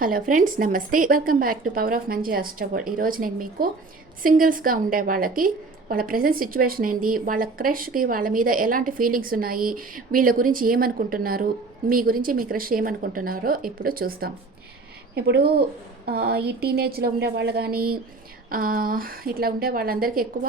Hello friends, నమస్తే. Welcome back to power of మంచి అష్టవర్డ్. ఈరోజు నేను మీకు సింగిల్స్గా ఉండే వాళ్ళకి వాళ్ళ ప్రజెంట్ సిచ్యువేషన్ ఏంటి, వాళ్ళ క్రష్కి వాళ్ళ మీద ఎలాంటి ఫీలింగ్స్ ఉన్నాయి, వీళ్ళ గురించి ఏమనుకుంటున్నారు, మీ గురించి మీ క్రష్ ఏమనుకుంటున్నారో ఇప్పుడు చూస్తాం. ఇప్పుడు ఈ టీనేజ్లో ఉండే వాళ్ళు కానీ ఇట్లా ఉండే వాళ్ళందరికీ ఎక్కువ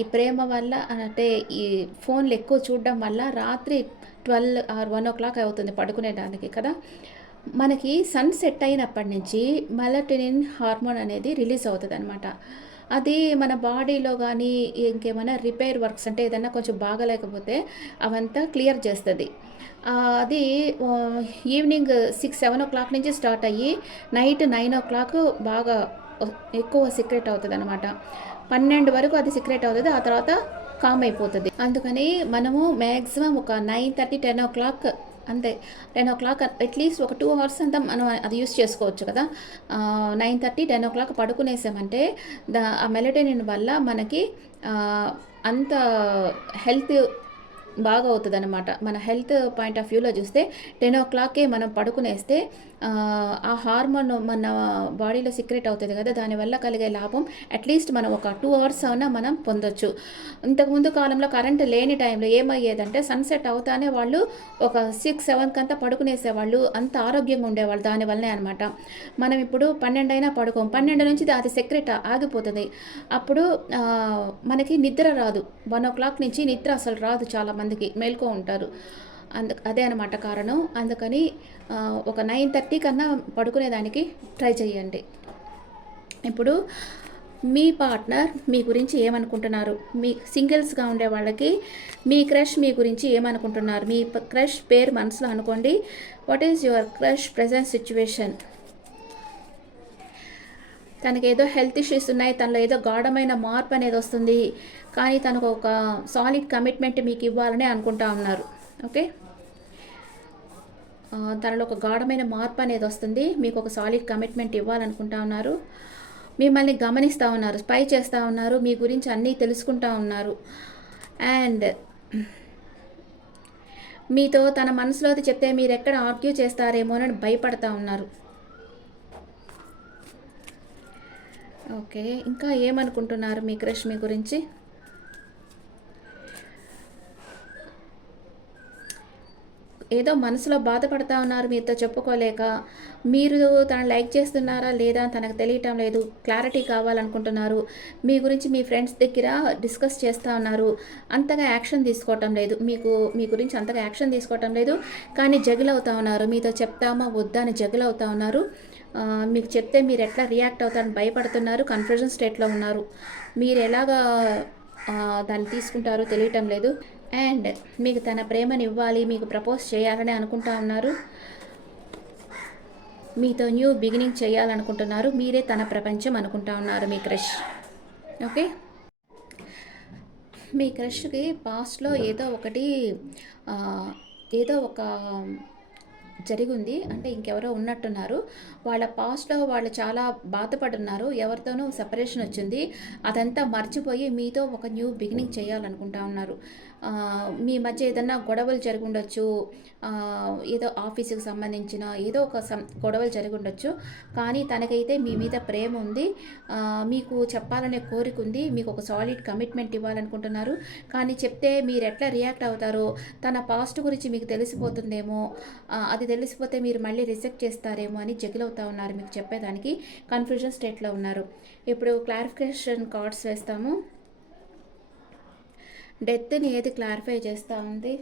ఈ ప్రేమ వల్ల అంటే ఈ ఫోన్లు ఎక్కువ చూడడం వల్ల రాత్రి 12 ఆర్ 1 o'clock అవుతుంది పడుకునేదానికి కదా. మనకి సన్ సెట్ అయినప్పటి నుంచి మెలటోనిన్ హార్మోన్ అనేది రిలీజ్ అవుతుంది అనమాట. అది మన బాడీలో కానీ ఇంకేమైనా రిపేర్ వర్క్స్ అంటే ఏదైనా కొంచెం బాగలేకపోతే అవంతా క్లియర్ చేస్తుంది. అది ఈవినింగ్ 6-7 o'clock నుంచి స్టార్ట్ అయ్యి నైట్ 9 o'clock బాగా ఎక్కువ సీక్రెట్ అవుతుంది అనమాట. 12 వరకు అది సీక్రెట్ అవుతుంది, ఆ తర్వాత కామ్ అయిపోతుంది. అందుకని మనము మ్యాక్సిమం ఒక 9:30-10 o'clock అంతే. 10 o'clock అట్లీస్ట్ ఒక 2 hours అంతా మనం అది యూస్ చేసుకోవచ్చు కదా. 9:30-10 o'clock పడుకునేసామంటే ఆ మెలటోనిన్ వల్ల మనకి అంత హెల్త్ బాగా అవుతుంది అనమాట. మన హెల్త్ పాయింట్ ఆఫ్ వ్యూలో చూస్తే 10 o'clock మనం పడుకునేస్తే ఆ హార్మోన్ మన బాడీలో సీక్రెట్ అవుతుంది కదా, దానివల్ల కలిగే లాభం అట్లీస్ట్ మనం ఒక 2 hours అయినా మనం పొందొచ్చు. ఇంతకుముందు కాలంలో కరెంట్ లేని టైంలో ఏమయ్యేదంటే సన్సెట్ అవుతానే వాళ్ళు ఒక 6-7 అంతా పడుకునేసేవాళ్ళు, అంత ఆరోగ్యంగా ఉండేవాళ్ళు దానివల్లనే అనమాట. మనం ఇప్పుడు 12 అయినా పడుకోం, 12 నుంచి అది సీక్రెట్ ఆగిపోతుంది. అప్పుడు మనకి నిద్ర రాదు. 1 o'clock నుంచి నిద్ర అసలు రాదు, చాలామందికి మేల్కో ఉంటారు. అదే అనమాట కారణం. అందుకని ఒక 9:30 కన్నా పడుకునేదానికి ట్రై చేయండి. ఇప్పుడు మీ పార్ట్నర్ మీ గురించి ఏమనుకుంటున్నారు, మీ సింగిల్స్గా ఉండే వాళ్ళకి మీ క్రష్ మీ గురించి ఏమనుకుంటున్నారు, మీ క్రష్ పేరు మనసులో అనుకోండి. What is your crush present situation? తనకి ఏదో హెల్త్ ఇష్యూస్ ఉన్నాయి, తనలో ఏదో గాఢమైన మార్పు అనేది వస్తుంది, కానీ తనకు ఒక సాలిడ్ కమిట్మెంట్ మీకు ఇవ్వాలని అనుకుంటా ఉన్నారు. ఓకే, తనలో ఒక గాఢమైన మార్పు అనేది వస్తుంది, మీకు ఒక సాలిడ్ కమిట్మెంట్ ఇవ్వాలనుకుంటా ఉన్నారు. మిమ్మల్ని గమనిస్తూ ఉన్నారు, స్పై చేస్తూ ఉన్నారు, మీ గురించి అన్నీ తెలుసుకుంటూ ఉన్నారు. అండ్ మీతో తన మనసులోది చెప్తే మీరు ఎక్కడ ఆర్గ్యూ చేస్తారేమో అని భయపడతా ఉన్నారు. ఓకే, ఇంకా ఏమనుకుంటున్నారు మీ క్రష్ మీ గురించి? ఏదో మనసులో బాధపడతా ఉన్నారు, మీతో చెప్పుకోలేక. మీరు తను లైక్ చేస్తున్నారా లేదా తనకు తెలియటం లేదు, క్లారిటీ కావాలనుకుంటున్నారు. మీ గురించి మీ ఫ్రెండ్స్ దగ్గర డిస్కస్ చేస్తూ ఉన్నారు, అంతగా యాక్షన్ తీసుకోవటం లేదు. మీ గురించి అంతగా యాక్షన్ తీసుకోవటం లేదు, కానీ జగిల్ అవుతూ ఉన్నారు. మీతో చెప్తామా వద్దా అని జగిల్ అవుతూ ఉన్నారు. మీకు చెప్తే మీరు ఎట్లా రియాక్ట్ అవుతారని భయపడుతున్నారు, కన్ఫ్యూజన్ స్టేట్లో ఉన్నారు. మీరు ఎలాగా దాన్ని తీసుకుంటారో తెలియటం లేదు. అండ్ మీకు తన ప్రేమని ఇవ్వాలి, మీకు ప్రపోజ్ చేయాలని అనుకుంటా ఉన్నారు. మీతో న్యూ బిగినింగ్ చేయాలనుకుంటున్నారు. మీరే తన ప్రపంచం అనుకుంటా ఉన్నారు మీ క్రష్. ఓకే, మీ క్రష్కి పాస్ట్లో ఏదో ఒక జరిగింది, అంటే ఇంకెవరో ఉన్నట్టున్నారు. వాళ్ళ పాస్ట్లో వాళ్ళు చాలా బాధపడున్నారు, ఎవరితోనూ సెపరేషన్ వచ్చింది. అదంతా మర్చిపోయి మీతో ఒక న్యూ బిగినింగ్ చేయాలనుకుంటా ఉన్నారు. మీ మధ్య ఏదన్నా గొడవలు జరిగి ఉండొచ్చు, ఏదో ఆఫీసుకి సంబంధించిన ఏదో ఒక గొడవలు జరిగి ఉండొచ్చు, కానీ తనకైతే మీ మీద ప్రేమ ఉంది, మీకు చెప్పాలనే కోరిక ఉంది, మీకు ఒక సాలిడ్ కమిట్మెంట్ ఇవ్వాలనుకుంటున్నారు. కానీ చెప్తే మీరు ఎట్లా రియాక్ట్ అవుతారో, తన పాస్ట్ గురించి మీకు తెలిసిపోతుందేమో, అది తెలిసిపోతే మీరు మళ్ళీ రిజెక్ట్ చేస్తారేమో అని జగిలవుతూ ఉన్నారు. మీకు చెప్పేదానికి కన్ఫ్యూజన్ స్టేట్లో ఉన్నారు. ఇప్పుడు క్లారిఫికేషన్ కార్డ్స్ వేస్తాము. డెత్ని ఏది క్లారిఫై చేస్తూ ఉంది?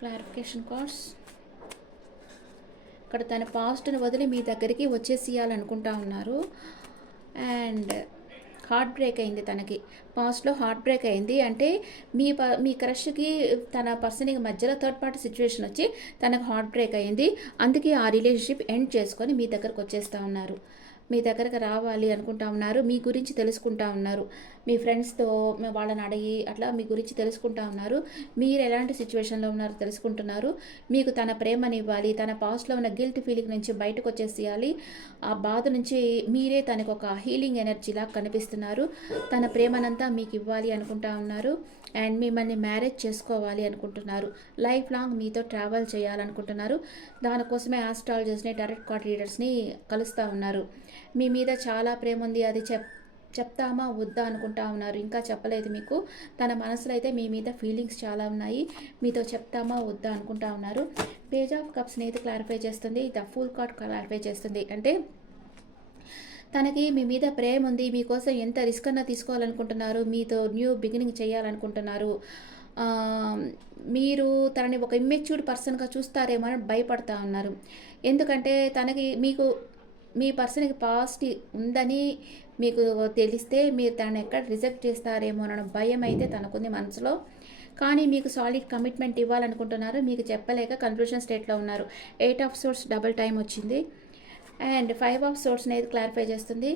Clarification cards. ఇక్కడ తన పాస్ట్ని వదిలి మీ దగ్గరికి వచ్చేసేయాలనుకుంటా ఉన్నారు. అండ్ హార్ట్ బ్రేక్ అయింది, తనకి పాస్ట్లో హార్ట్ బ్రేక్ అయింది. అంటే మీ క్రష్కి తన పర్సన్కి మధ్యలో థర్డ్ పార్టీ సిచ్యువేషన్ వచ్చి తనకు హార్ట్ బ్రేక్ అయింది. అందుకే ఆ రిలేషన్షిప్ ఎండ్ చేసుకొని మీ దగ్గరకు వచ్చేస్తూ ఉన్నారు. మీ దగ్గరకు రావాలి అనుకుంటా ఉన్నారు, మీ గురించి తెలుసుకుంటా ఉన్నారు. మీ ఫ్రెండ్స్‌తో వాళ్ళని అడిగి అట్లా మీ గురించి తెలుసుకుంటా ఉన్నారు. మీరు ఎలాంటి సిట్యుయేషన్‌లో ఉన్నారో తెలుసుకుంటున్నారు. మీకు తన ప్రేమనివ్వాలి. తన పాస్ట్‌లో ఉన్న గిల్ట్ ఫీలింగ్ నుంచి బయటకొచ్చేసేయాలి. ఆ బాధ నుంచి మీరే తనకొక హీలింగ్ ఎనర్జీలా కనిపిస్తున్నారు. తన ప్రేమనంతా మీకివ్వాలి అనుకుంటా ఉన్నారు. అండ్ మిమ్మల్ని మ్యారేజ్ చేసుకోవాలి అనుకుంటున్నారు. లైఫ్ లాంగ్ మీతో ట్రావెల్ చేయాలనుకుంటున్నారు. దానికోసమే ఆస్ట్రాలజర్స్‌ని, టారట్ కార్డ్ రీడర్స్‌ని కలుస్తా ఉన్నారు. మీ మీద చాలా ప్రేమ ఉంది. అది చెప్తామా వద్దా అనుకుంటా ఉన్నారు. ఇంకా చెప్పలేదు మీకు. తన మనసులో అయితే మీ మీద ఫీలింగ్స్ చాలా ఉన్నాయి. మీతో చెప్తామా వద్దా అనుకుంటా ఉన్నారు. పేజ్ ఆఫ్ కప్స్‌ని అయితే క్లారిఫై చేస్తుంది. ద ఫుల్ కార్డ్ క్లారిఫై చేస్తుంది. అంటే తనకి మీ మీద ప్రేమ ఉంది. మీకోసం ఎంత రిస్క్ అన్నా తీసుకోవాలనుకుంటున్నారు. మీతో న్యూ బిగినింగ్ చేయాలనుకుంటున్నారు. ఆహ్, మీరు తనని ఒక ఇమ్మెచ్యూర్డ్ పర్సన్‌గా చూస్తారేమో అని భయపడతా ఉన్నారు. ఎందుకంటే తనకి మీ పర్సన్‌కి పాస్ట్ ఉందని మీకు తెలిస్తే మీరు తనని ఎక్కడ రిజెక్ట్ చేస్తారేమోనన్న భయం అయితే తనకుంది మనసులో. కానీ మీకు సాలిడ్ కమిట్మెంట్ ఇవ్వాలనుకుంటున్నారు. మీకు చెప్పలేక కన్‌ఫ్యూజన్ స్టేట్‌లో ఉన్నారు. 8 ఆఫ్ సోర్స్ డబుల్ టైమ్ వచ్చింది. అండ్ 5 ఆఫ్ సోర్స్ అనేది క్లారిఫై చేస్తుంది.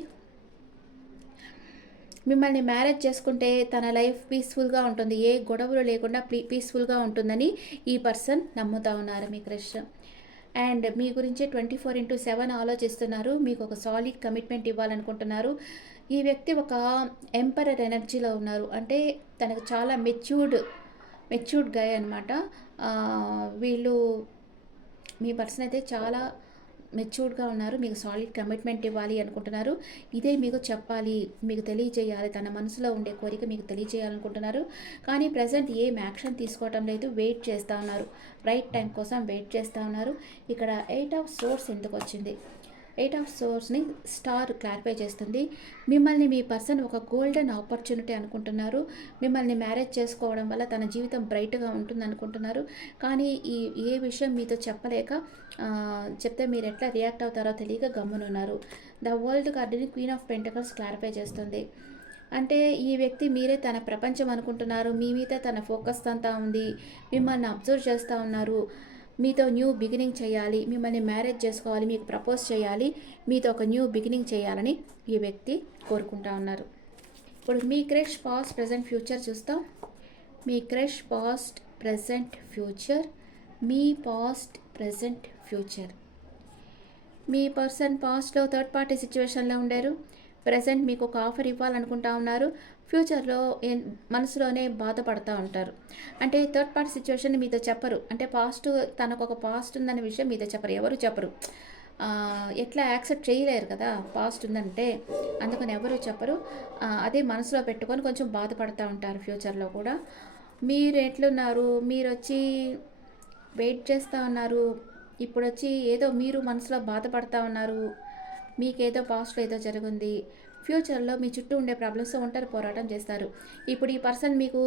మిమ్మల్ని మ్యారేజ్ చేసుకుంటే తన లైఫ్ పీస్‌ఫుల్‌గా ఉంటుంది. ఏ గొడవలు లేకుండా పీస్‌ఫుల్‌గా ఉంటుందని ఈ పర్సన్ నమ్ముతా ఉన్నారు మీ క్రష్. అండ్ మీ గురించి 24/7 ఆలోచిస్తున్నారు. మీకు ఒక సాలిడ్ కమిట్మెంట్ ఇవ్వాలనుకుంటున్నారు. ఈ వ్యక్తి ఒక ఎంపరర్ ఎనర్జీలో ఉన్నారు. అంటే తనకు చాలా మెచ్యూర్డ్ గాయ్ అనమాట. వీళ్ళు మీ పర్సన్ అయితే చాలా మెచ్యూర్డ్‌గా ఉన్నారు. మీకు సాలిడ్ కమిట్మెంట్ ఇవ్వాలి అనుకుంటున్నారు. ఇదే మీకు చెప్పాలి, మీకు తెలియజేయాలి. తన మనసులో ఉండే కోరిక మీకు తెలియజేయాలనుకుంటున్నారు. కానీ ప్రెజెంట్ ఏం యాక్షన్ తీసుకోవటం లేదు. వెయిట్ చేస్తా ఉన్నారు. రైట్ టైం కోసం వెయిట్ చేస్తా ఉన్నారు. ఇక్కడ 8 ఆఫ్ సోర్స్ ఎందుకొచ్చింది? 8 ఆఫ్ సోర్స్‌ని స్టార్ క్లారిఫై చేస్తుంది. మిమ్మల్ని మీ పర్సన్ ఒక గోల్డెన్ ఆపర్చునిటీ అనుకుంటున్నారు. మిమ్మల్ని మ్యారేజ్ చేసుకోవడం వల్ల తన జీవితం బ్రైట్‌గా ఉంటుందనుకుంటున్నారు. కానీ ఏ విషయం మీతో చెప్పలేక చెప్తే మీరు ఎట్లా రియాక్ట్ అవుతారో తెలియక గమ్మునున్నారు. ద వరల్డ్ కార్డుని క్వీన్ ఆఫ్ పెంటకల్స్ క్లారిఫై చేస్తుంది. అంటే ఈ వ్యక్తి మీరే తన ప్రపంచం అనుకుంటున్నారు. మీ మీద తన ఫోకస్ అంతా ఉంది. మిమ్మల్ని అబ్జర్వ్ చేస్తూ ఉన్నారు. మీతో న్యూ బిగినింగ్ చేయాలి, మిమ్మల్ని మ్యారేజ్ చేసుకోవాలి, మీకు ప్రపోజ్ చేయాలి, మీతో ఒక న్యూ బిగినింగ్ చేయాలని ఈ వ్యక్తి కోరుకుంటా ఉన్నారు. ఇప్పుడు మీ క్రష్ పాస్ట్ ప్రెజెంట్ ఫ్యూచర్ చూస్తాం. మీ క్రష్ పాస్ట్ ప్రెజెంట్ ఫ్యూచర్. మీ పాస్ట్ ప్రెజెంట్ ఫ్యూచర్. మీ పర్సన్ పాస్ట్లో థర్డ్ పార్టీ సిచ్యువేషన్లో ఉండారు. ప్రెజెంట్ మీకు ఒక ఆఫర్ ఇవ్వాలనుకుంటా ఉన్నారు. ఫ్యూచర్లో మనసులోనే బాధపడతా ఉంటారు. అంటే థర్డ్ పార్టీ సిచ్యువేషన్ మీతో చెప్పరు. అంటే తనకు ఒక పాస్ట్ ఉందనే విషయం మీతో చెప్పరు. ఎవరు చెప్పరు. ఎట్లా యాక్సెప్ట్ చేయలేరు కదా పాస్ట్ ఉందంటే. అందుకని ఎవరు చెప్పరు. అదే మనసులో పెట్టుకొని కొంచెం బాధపడతా ఉంటారు ఫ్యూచర్లో కూడా. మీరు ఎట్లున్నారు? మీరొచ్చి వెయిట్ చేస్తూ ఉన్నారు. ఇప్పుడొచ్చి ఏదో మీరు మనసులో బాధపడతా ఉన్నారు. మీకేదో పాస్ట్‌లో ఏదో జరిగింది. ఫ్యూచర్‌లో మీ చుట్టూ ఉండే ప్రాబ్లమ్స్‌తో ఒంటరి పోరాటం చేస్తారు. ఇప్పుడు ఈ పర్సన్ మీకు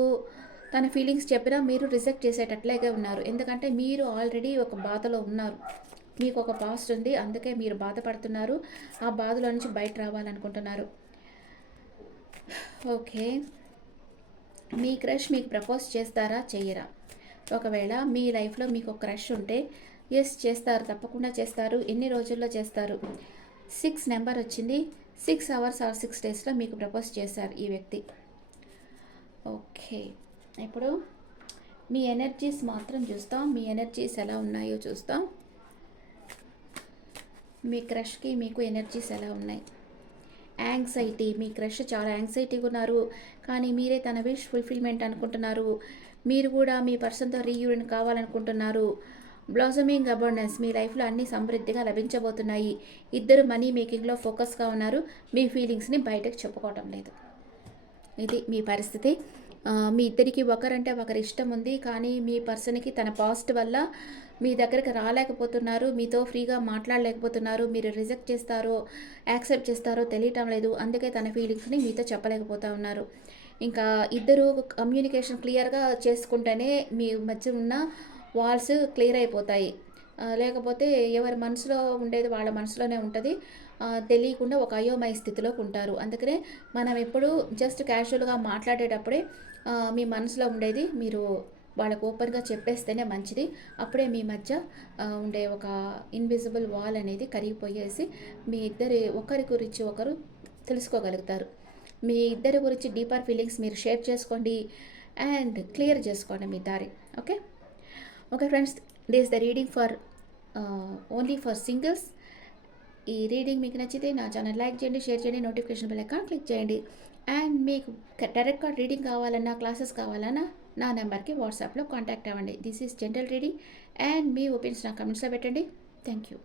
తన ఫీలింగ్స్ చెప్పినా మీరు రిజెక్ట్ చేసేటట్లేగే ఉన్నారు. ఎందుకంటే మీరు ఆల్రెడీ ఒక బాధలో ఉన్నారు. మీకు ఒక పాస్ట్ ఉంది. అందుకే మీరు బాధపడుతున్నారు. ఆ బాధలో నుంచి బయట రావాలనుకుంటున్నారు. ఓకే. మీ క్రష్ మీకు ప్రపోజ్ చేస్తారా? చెయ్యరా? ఒకవేళ మీ లైఫ్‌లో మీకు ఒక క్రష్ ఉంటే యెస్ చేస్తారు. తప్పకుండా చేస్తారు. ఎన్ని రోజుల్లో చేస్తారు? 6 నెంబర్ వచ్చింది. 6 అవర్స్ ఆర్ 6 డేస్లో మీకు ప్రపోజ్ చేశారు ఈ వ్యక్తి. ఓకే. ఇప్పుడు మీ ఎనర్జీస్ మాత్రం చూస్తాం. మీ ఎనర్జీస్ ఎలా ఉన్నాయో చూస్తాం. మీ క్రష్కి మీకు ఎనర్జీస్ ఎలా ఉన్నాయి? యాంగ్జైటీ. మీ క్రష్ చాలా యాంగ్జైటీగా ఉన్నారు. కానీ మీరే తన విష్ ఫుల్ఫిల్మెంట్ అనుకుంటున్నారు. మీరు కూడా మీ పర్సన్తో రీయూనియన్ కావాలనుకుంటున్నారు. Blossoming abundance. మీ లైఫ్లో అన్ని సమృద్ధిగా లభించబోతున్నాయి. ఇద్దరు మనీ మేకింగ్లో ఫోకస్గా ఉన్నారు. మీ ఫీలింగ్స్ని బయటకు చెప్పుకోవటం లేదు. ఇది మీ పరిస్థితి. మీ ఇద్దరికి ఒకరంటే ఒకరి ఇష్టం ఉంది. కానీ మీ పర్సన్కి తన పాస్ట్ వల్ల మీ దగ్గరికి రాలేకపోతున్నారు. మీతో ఫ్రీగా మాట్లాడలేకపోతున్నారు. మీరు రిజెక్ట్ చేస్తారో యాక్సెప్ట్ చేస్తారో తెలియటం లేదు. అందుకే తన ఫీలింగ్స్ని మీతో చెప్పలేకపోతూ ఉన్నారు. ఇంకా ఇద్దరు కమ్యూనికేషన్ క్లియర్గా చేసుకుంటేనే మీ మధ్య ఉన్న వాల్స్ క్లియర్ అయిపోతాయి. లేకపోతే ఎవరి మనసులో ఉండేది వాళ్ళ మనసులోనే ఉంటుంది. తెలియకుండా ఒక అయోమయ స్థితిలోకి ఉంటారు. అందుకనే మనం ఎప్పుడు జస్ట్ క్యాజువల్గా మాట్లాడేటప్పుడే మీ మనసులో ఉండేది మీరు వాళ్ళకు ఓపెన్గా చెప్పేస్తేనే మంచిది. అప్పుడే మీ మధ్య ఉండే ఒక ఇన్విజిబుల్ వాల్ అనేది కరిగిపోయేసి మీ ఇద్దరి ఒకరి గురించి ఒకరు తెలుసుకోగలుగుతారు. మీ ఇద్దరి గురించి డీపర్ ఫీలింగ్స్ మీరు షేర్ చేసుకోండి అండ్ క్లియర్ చేసుకోండి మీ దారి. Okay. Okay friends, this the reading for only for singles. ఈ రీడింగ్ మీకు నచ్చితే నా ఛానల్ లైక్ చేయండి, షేర్ చేయండి, నోటిఫికేషన్ బెల్ ఐకాన్ క్లిక్ చేయండి. అండ్ మీకు డైరెక్ట్ కార్డ్ రీడింగ్ కావాలన్నా, క్లాసెస్ కావాలన్నా నా నెంబర్కి వాట్సాప్లో కాంటాక్ట్ అవ్వండి. This is general reading and me opinions నా కమెంట్స్లో పెట్టండి. Thank you.